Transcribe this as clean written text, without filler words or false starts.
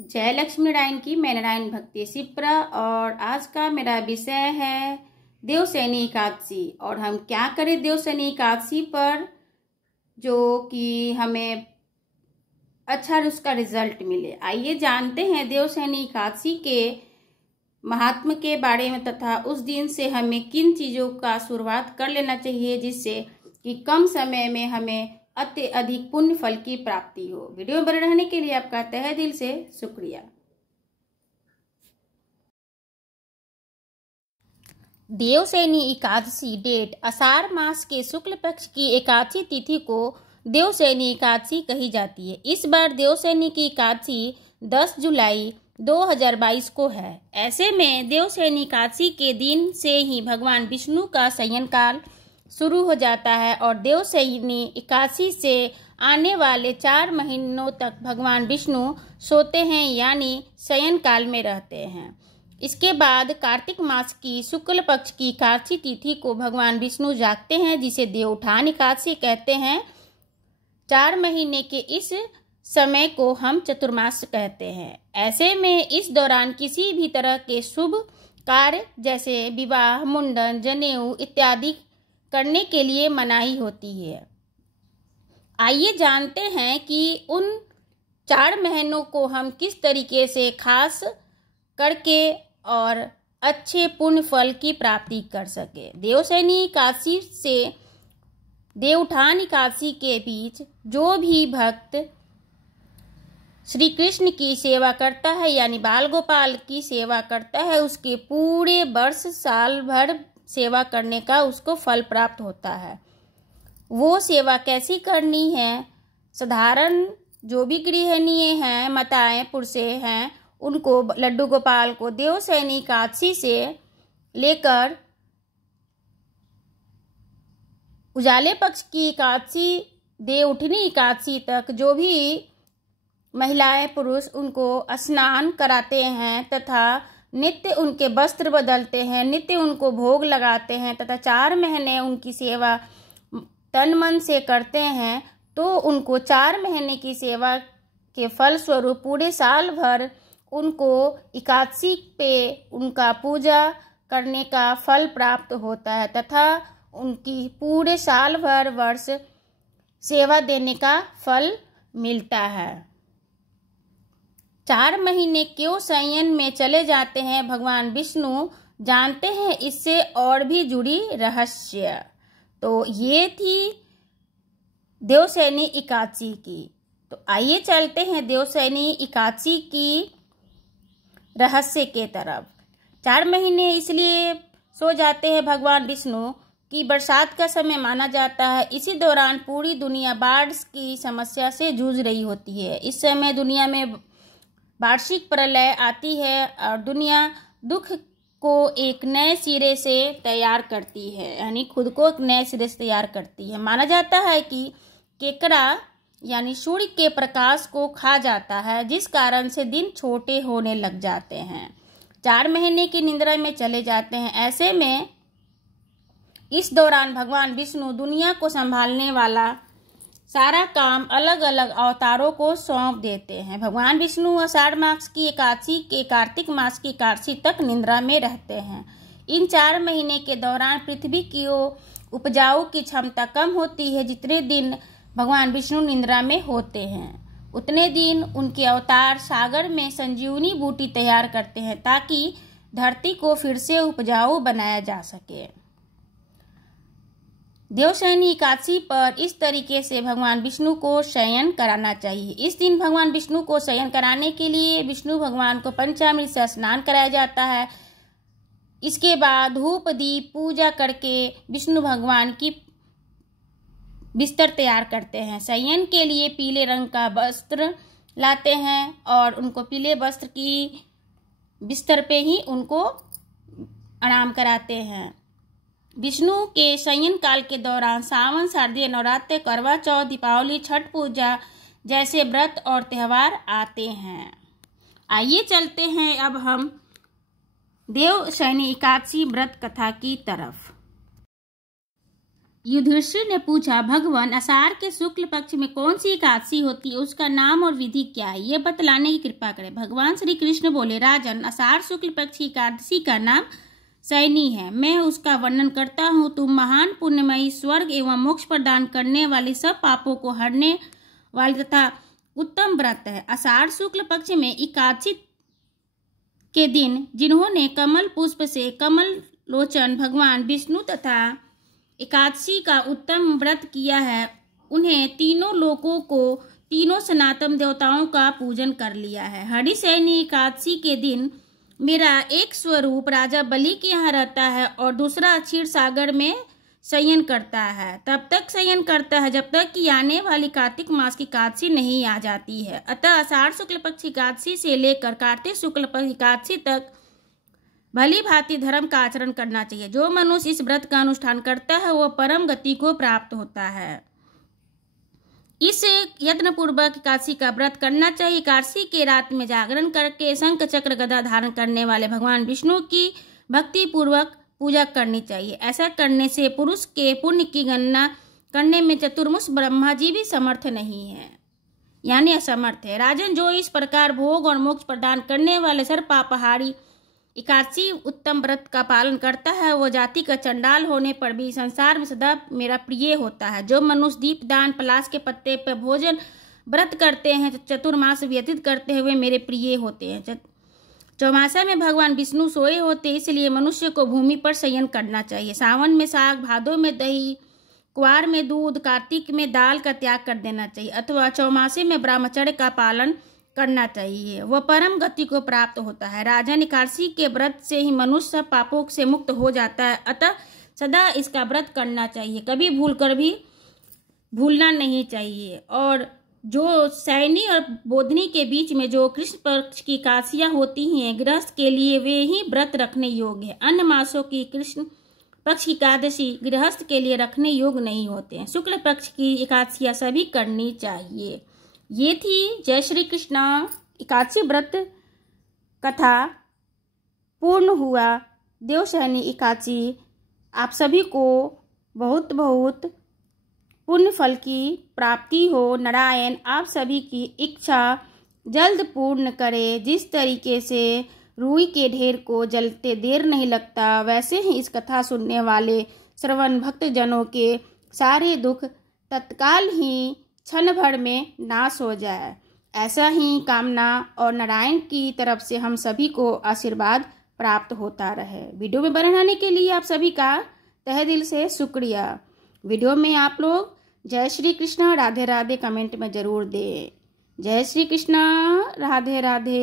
जय लक्ष्मी नारायण की। मैं नारायण भक्ति शिप्रा और आज का मेरा विषय है देवशयनी एकादशी। और हम क्या करें देवशयनी एकादशी पर जो कि हमें अच्छा उसका रिजल्ट मिले। आइए जानते हैं देवशयनी एकादशी के महात्म के बारे में तथा उस दिन से हमें किन चीज़ों का शुरुआत कर लेना चाहिए जिससे कि कम समय में हमें अधिक पुण्य फल की प्राप्ति हो। वीडियो में बने रहने के लिए आपका तहे दिल से शुक्रिया। देवशयनी एकादशी डेट आषाढ़ मास के शुक्ल पक्ष की एकादशी तिथि को देवशयनी एकादशी कही जाती है। इस बार देवशयनी की एकादशी 10 जुलाई 2022 को है। ऐसे में देवशयनी एकादशी के दिन से ही भगवान विष्णु का शयन काल शुरू हो जाता है और देवशयनी एकादशी से आने वाले 4 महीनों तक भगवान विष्णु सोते हैं यानी शयन काल में रहते हैं। इसके बाद कार्तिक मास की शुक्ल पक्ष की एकादशी तिथि को भगवान विष्णु जागते हैं जिसे देवउठान एकादशी कहते हैं। 4 महीने के इस समय को हम चतुर्मास कहते हैं। ऐसे में इस दौरान किसी भी तरह के शुभ कार्य जैसे विवाह, मुंडन, जनेऊ इत्यादि करने के लिए मनाही होती है। आइए जानते हैं कि उन 4 महीनों को हम किस तरीके से खास करके और अच्छे पुण्य फल की प्राप्ति कर सके। देवशयनी एकादशी से देवउठान एकादशी के बीच जो भी भक्त श्री कृष्ण की सेवा करता है यानी बाल गोपाल की सेवा करता है उसके पूरे वर्ष साल भर सेवा करने का उसको फल प्राप्त होता है। वो सेवा कैसी करनी है, साधारण जो भी गृहिणी हैं, माताएं, पुरुषे हैं, उनको लड्डू गोपाल को देवशयनी एकादशी से लेकर उजाले पक्ष की एकादशी देवउठनी एकादशी तक जो भी महिलाएं पुरुष उनको स्नान कराते हैं तथा नित्य उनके वस्त्र बदलते हैं, नित्य उनको भोग लगाते हैं तथा 4 महीने उनकी सेवा तन मन से करते हैं तो उनको 4 महीने की सेवा के फल स्वरूप पूरे साल भर उनको एकादशी पे उनका पूजा करने का फल प्राप्त होता है तथा उनकी पूरे साल भर वर्ष सेवा देने का फल मिलता है। 4 महीने क्यों शयन में चले जाते हैं भगवान विष्णु जानते हैं इससे और भी जुड़ी रहस्य। तो ये थी देवशयनी एकादशी की। तो आइए चलते हैं देवशयनी एकादशी की रहस्य के तरफ। 4 महीने इसलिए सो जाते हैं भगवान विष्णु कि बरसात का समय माना जाता है। इसी दौरान पूरी दुनिया बाढ़ की समस्या से जूझ रही होती है। इस समय दुनिया में वार्षिक प्रलय आती है और दुनिया दुख को एक नए सिरे से तैयार करती है यानी खुद को एक नए सिरे से तैयार करती है। माना जाता है कि केकड़ा यानी सूर्य के प्रकाश को खा जाता है जिस कारण से दिन छोटे होने लग जाते हैं। 4 महीने की निद्रा में चले जाते हैं। ऐसे में इस दौरान भगवान विष्णु दुनिया को संभालने वाला सारा काम अलग अलग अवतारों को सौंप देते हैं। भगवान विष्णु आषाढ़ मास की एकादशी के कार्तिक मास की एकादशी तक निद्रा में रहते हैं। इन 4 महीने के दौरान पृथ्वी की उपजाऊ की क्षमता कम होती है। जितने दिन भगवान विष्णु निद्रा में होते हैं उतने दिन उनके अवतार सागर में संजीवनी बूटी तैयार करते हैं ताकि धरती को फिर से उपजाऊ बनाया जा सके। देवशयनी एकादशी पर इस तरीके से भगवान विष्णु को शयन कराना चाहिए। इस दिन भगवान विष्णु को शयन कराने के लिए विष्णु भगवान को पंचामृत से स्नान कराया जाता है। इसके बाद धूप दीप पूजा करके विष्णु भगवान की बिस्तर तैयार करते हैं। शयन के लिए पीले रंग का वस्त्र लाते हैं और उनको पीले वस्त्र की बिस्तर पे ही उनको आराम कराते हैं। विष्णु के शयन काल के दौरान सावन, शारदीय नवरात्र, करवा चौथ, दीपावली, छठ पूजा जैसे व्रत और त्यौहार आते हैं। आइए चलते हैं अब हम देवशयनी एकादशी व्रत कथा की तरफ। युधिष्ठिर ने पूछा, भगवान, आषाढ़ के शुक्ल पक्ष में कौन सी एकादशी होती है, उसका नाम और विधि क्या है, ये बतलाने की कृपा करें। भगवान श्री कृष्ण बोले, राजन, आषाढ़ शुक्ल पक्ष की एकादशी का नाम शयनी है। मैं उसका वर्णन करता हूँ। तुम महान पुण्यमयी, स्वर्ग एवं मोक्ष प्रदान करने वाली, सब पापों को हरने वाली तथा उत्तम व्रत है। आषाढ़ शुक्ल पक्ष में एकादशी के दिन जिन्होंने कमल पुष्प से कमल लोचन भगवान विष्णु तथा एकादशी का उत्तम व्रत किया है, उन्हें तीनों लोकों को, तीनों सनातन देवताओं का पूजन कर लिया है। हरिशयनी एकादशी के दिन मेरा एक स्वरूप राजा बलि के यहाँ रहता है और दूसरा क्षीर सागर में शयन करता है। तब तक शयन करता है जब तक कि आने वाली कार्तिक मास की एकादशी नहीं आ जाती है। अतः आषाढ़ शुक्ल पक्ष एकादशी से लेकर कार्तिक शुक्ल पक्ष एकादशी तक भली भांति धर्म का आचरण करना चाहिए। जो मनुष्य इस व्रत का अनुष्ठान करता है वह परम गति को प्राप्त होता है। इस यत्न पूर्वक एकादशी का व्रत करना चाहिए। एकादशी के रात में जागरण करके शंख चक्र गदा धारण करने वाले भगवान विष्णु की भक्ति पूर्वक पूजा करनी चाहिए। ऐसा करने से पुरुष के पुण्य की गणना करने में चतुर्मुख ब्रह्मा जी भी समर्थ नहीं है, यानी असमर्थ है। राजन, जो इस प्रकार भोग और मोक्ष प्रदान करने वाले सर्वपापहारी एकादशी उत्तम व्रत का पालन करता है, वो जाति का चंडाल होने पर भी संसार में सदा मेरा प्रिय होता है। जो मनुष्य दीप दान, पलाश के पत्ते पर भोजन व्रत करते हैं, चतुर्मास व्यतीत करते हुए मेरे प्रिय होते हैं। चौमासा में भगवान विष्णु सोए होते, इसलिए मनुष्य को भूमि पर शयन करना चाहिए। सावन में साग, भादों में दही, कुआर में दूध, कार्तिक में दाल का त्याग कर देना चाहिए, अथवा चौमासे में ब्रह्मचर्य का पालन करना चाहिए। वह परम गति को प्राप्त होता है। राजन, एकादशी के व्रत से ही मनुष्य सब पापों से मुक्त हो जाता है, अतः सदा इसका व्रत करना चाहिए, कभी भूलकर भी भूलना नहीं चाहिए। और जो शयनी और बोधनी के बीच में जो कृष्ण पक्ष की एकादशियां होती हैं, गृहस्थ के लिए वे ही व्रत रखने योग्य है। अन्य मासों की कृष्ण पक्ष की एकादशी गृहस्थ के लिए रखने योग्य नहीं होते हैं। शुक्ल पक्ष की एकादशियां सभी करनी चाहिए। ये थी जय श्री कृष्ण एकादशी व्रत कथा पूर्ण हुआ। देवशयनी एकादशी आप सभी को बहुत बहुत पुण्य फल की प्राप्ति हो। नारायण आप सभी की इच्छा जल्द पूर्ण करे। जिस तरीके से रुई के ढेर को जलते देर नहीं लगता, वैसे ही इस कथा सुनने वाले श्रवण भक्त जनों के सारे दुख तत्काल ही क्षण भर में नाश हो जाए, ऐसा ही कामना और नारायण की तरफ से हम सभी को आशीर्वाद प्राप्त होता रहे। वीडियो में बने रहने के लिए आप सभी का तहे दिल से शुक्रिया। वीडियो में आप लोग जय श्री कृष्ण राधे राधे कमेंट में जरूर दें। जय श्री कृष्ण राधे राधे।